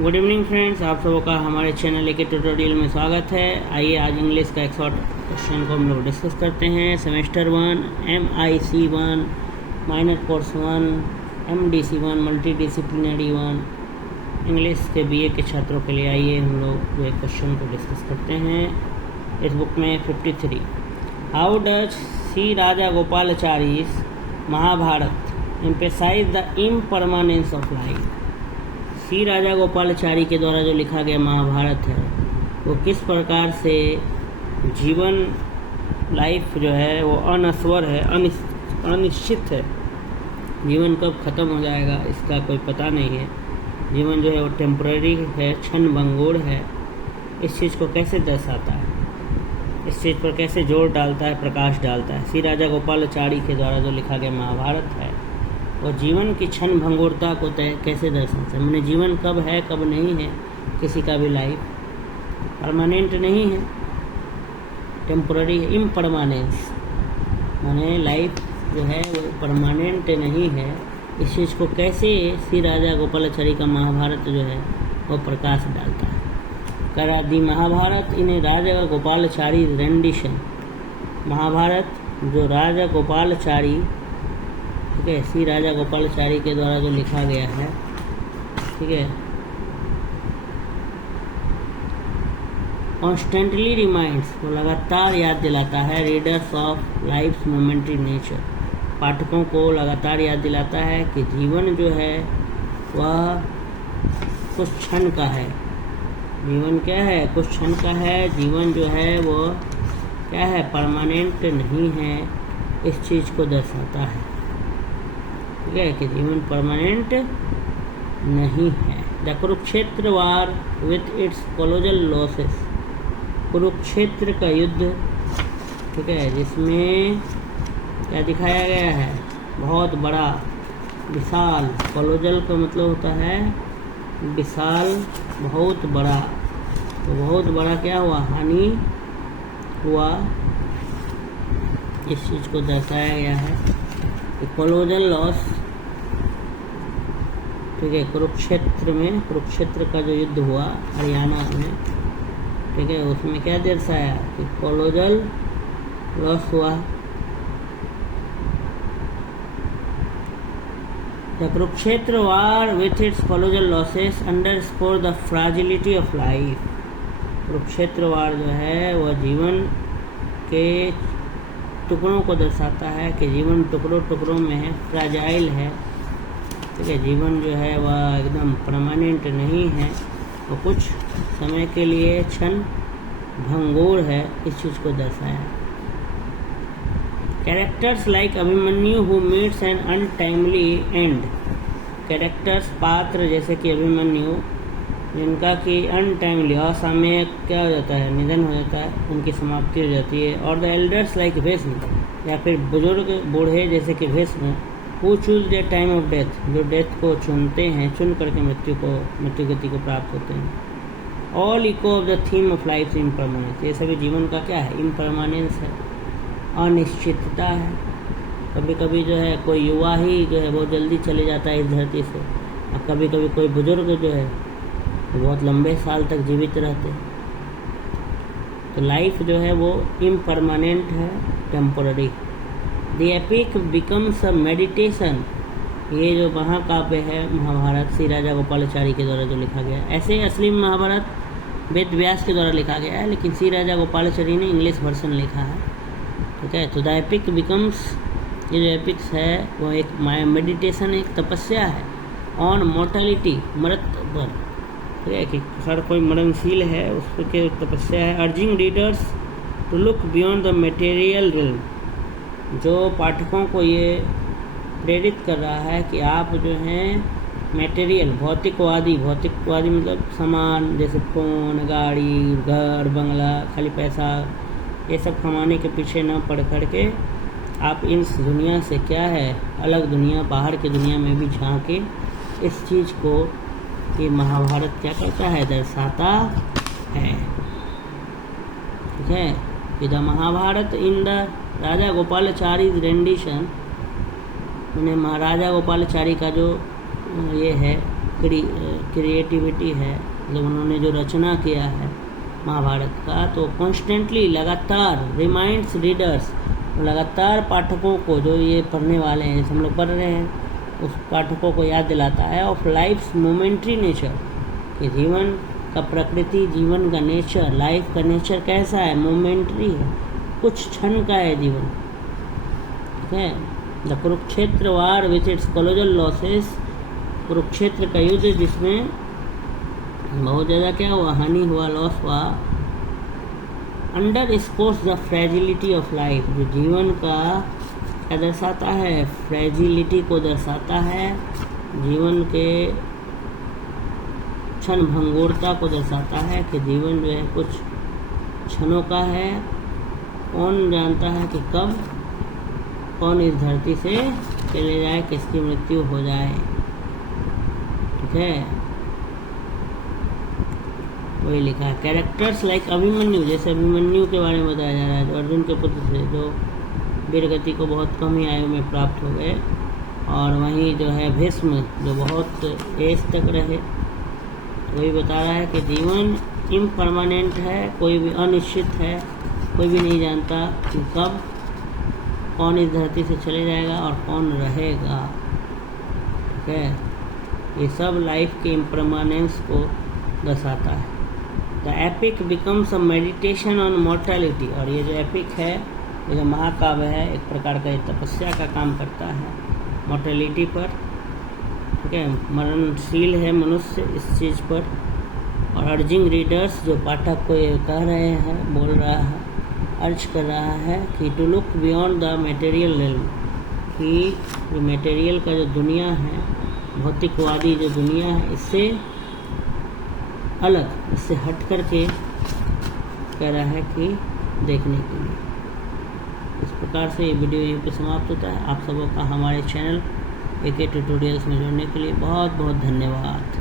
Good evening friends, आप सबों का हमारे चैनल के ट्यूटोरियल में स्वागत है। आइए आज इंग्लिश का एक शॉर्ट क्वेश्चन को हम लोग डिस्कस करते हैं। Semester 1 MIC 1 minor course 1 MDC 1 multi disciplinary 1 English के BA के छात्रों के लिए आइए हम लोग एक क्वेश्चन को डिस्कस करते हैं। इस बुक में 53 how does C Raja Gopalachari's Mahabharata emphasize the impermanence of life. C Raja Gopalachari के द्वारा जो लिखा गया महाभारत है वो किस प्रकार से जीवन लाइफ जो है वो अनश्वर है, अनिश्चित है। जीवन कब ख़त्म हो जाएगा इसका कोई पता नहीं है। जीवन जो है वो टेम्पररी है, क्षण भंगुर है। इस चीज़ को कैसे दर्शाता है, इस चीज़ पर कैसे जोर डालता है, प्रकाश डालता है। सी राजा गोपालाचारी के द्वारा जो लिखा गया महाभारत है और जीवन की क्षण भंगुरता को कैसे दर्शाता है। मैंने जीवन कब है कब नहीं है, किसी का भी लाइफ परमानेंट नहीं है, टेम्पररी है। इम्परमानेंस माने लाइफ जो है वो परमानेंट नहीं है। इस चीज़ को कैसे श्री राजा गोपालाचारी का महाभारत जो है वो प्रकाश डालता है। करा दी महाभारत इन राजा गोपालाचारी रेंडिशन। महाभारत जो राजा गोपालाचारी, ठीक है, श्री राजा गोपालाचारी के द्वारा जो लिखा गया है, ठीक है, कॉन्स्टेंटली रिमाइंड्स, वो लगातार याद दिलाता है readers of life's momentary nature. पाठकों को लगातार याद दिलाता है कि जीवन जो है वह कुछ क्षण का है। जीवन क्या है, कुछ क्षण का है। जीवन जो है वो क्या है, परमानेंट नहीं है। इस चीज़ को दर्शाता है, ठीक है, कि जीवन परमानेंट नहीं है। The Kurukshetra war with its colossal losses. Kurukshetra का युद्ध, ठीक है, जिसमें क्या दिखाया गया है, बहुत बड़ा विशाल। कोलोजल का मतलब होता है विशाल, बहुत बड़ा। तो बहुत बड़ा क्या हुआ, हानि हुआ। इस चीज़ को दर्शाया गया है कि कोलोजल लॉस, ठीक है, कुरुक्षेत्र में, कुरुक्षेत्र का जो युद्ध हुआ हरियाणा में, ठीक है, उसमें क्या दर्शाया कि कोलोजल लॉस हुआ। The Kurukshetra war with its colossal losses underscore the fragility of life. Kurukshetra war जो है वह जीवन के टुकड़ों को दर्शाता है कि जीवन टुकड़ों टुकड़ों में है, फ्राजाइल है, ठीक है। जीवन जो है वह एकदम परमानेंट नहीं है, वो कुछ समय के लिए क्षण भंगुर है। इस चीज़ को दर्शाया। Characters like Abhimanyu who meets an untimely end. Characters पात्र जैसे कि अभिमन्यु, जिनका कि अनटाइमली असामयिक क्या हो जाता है, निधन हो जाता है, उनकी समाप्ति हो जाती है। और द एल्डर्स लाइक भीष्म, या फिर बुजुर्ग बूढ़े जैसे कि Bhishma, who choose the time of death, जो डेथ को चुनते हैं, चुन करके मृत्यु गति को प्राप्त होते हैं। All eco of the theme of life impermanence. ये सभी जीवन का क्या है, इम्परमानेंस है, अनिश्चितता है। कभी कभी जो है कोई युवा ही जो है बहुत जल्दी चले जाता है इस धरती से, और कभी कभी कोई बुजुर्ग जो है बहुत लंबे साल तक जीवित रहते हैं। तो लाइफ जो है वो इम्परमानेंट है, temporary. The epic becomes a meditation. ये जो महाकाव्य है महाभारत, श्री राजा गोपालाचारी के द्वारा जो लिखा गया है। ऐसे असली महाभारत वेद व्यास के द्वारा लिखा गया है, लेकिन श्री राजा गोपालाचारी ने इंग्लिश वर्जन लिखा है, ठीक है। तो द एपिक बिकम्स, ये जो एपिक्स है वो एक मेडिटेशन, एक तपस्या है, ऑन मोर्टलिटी, मृत्यु पर, ठीक है, कि हर कोई मरणशील है, उस पर के तपस्या है। Urging readers to look beyond the material realm. जो पाठकों को ये प्रेरित कर रहा है कि आप जो हैं मटेरियल, भौतिकवादी मतलब सामान, जैसे फ़ोन, गाड़ी, घर, बंगला, खाली पैसा, ये सब कमाने के पीछे न पड़ करके आप इस दुनिया से क्या है, अलग दुनिया, बाहर की दुनिया में भी झांके। इस चीज़ को ये महाभारत क्या करता है, दर्शाता है, ठीक है। कि the Mahabharata in the Raja Gopalachari rendition, उन्हें महाराजा गोपालाचारी का जो ये है क्रिएटिविटी है, मतलब उन्होंने जो रचना किया है महाभारत का, तो कॉन्स्टेंटली लगातार रिमाइंड्स रीडर्स, लगातार पाठकों को, जो ये पढ़ने वाले हैं, हम लोग पढ़ रहे हैं, उस पाठकों को याद दिलाता है ऑफ लाइफ्स मोमेंट्री नेचर, कि जीवन का प्रकृति, जीवन का नेचर, लाइफ का नेचर कैसा है, मोमेंट्री है, कुछ क्षण का है जीवन, ठीक है। The Kurukshetra war which its colossal losses, Kurukshetra का युद्ध जिसमें बहुत ज़्यादा क्या हुआ, हानि हुआ, लॉस हुआ, under scores the fragility of life, जो जीवन का क्या दर्शाता है, फ्रेजिलिटी को दर्शाता है, जीवन के क्षण भंगुरता को दर्शाता है, कि जीवन जो है कुछ क्षणों का है, कौन जानता है कि कब कौन इस धरती से चले जाए, किसकी मृत्यु हो जाए, ठीक है। वही लिखा है। कैरेक्टर्स लाइक अभिमन्यु, जैसे अभिमन्यु के बारे में बताया जा रहा है, जो अर्जुन के पुत्र थे, जो वीरगति को बहुत कम ही आयु में प्राप्त हो गए, और वहीं जो है भीष्म, जो बहुत एज तक रहे, वही बता रहा है कि जीवन इम्परमानेंट है, कोई भी अनिश्चित है, कोई भी नहीं जानता कि कब कौन इस धरती से चले जाएगा और कौन रहेगा, ठीक है। ये सब लाइफ के इम्परमानेंस को दर्शाता है। The epic becomes a meditation on mortality, और ये जो एपिक है, ये जो महाकाव्य है, एक प्रकार का तपस्या का काम करता है मॉर्टैलिटी पर, ठीक है, मरणशील है मनुष्य इस चीज़ पर। और अर्जिंग रीडर्स, जो पाठक को ये कह रहे हैं, बोल रहा है, अर्ज कर रहा है कि to look beyond the material realm, कि जो मटेरियल का जो दुनिया है, भौतिकवादी जो दुनिया है, इससे अलग, इससे हट करके कह रहा है कि देखने के लिए। इस प्रकार से ये वीडियो यहीं पर समाप्त होता है। आप सबों का हमारे चैनल AK ट्यूटोरियल्स में जुड़ने के लिए बहुत बहुत धन्यवाद।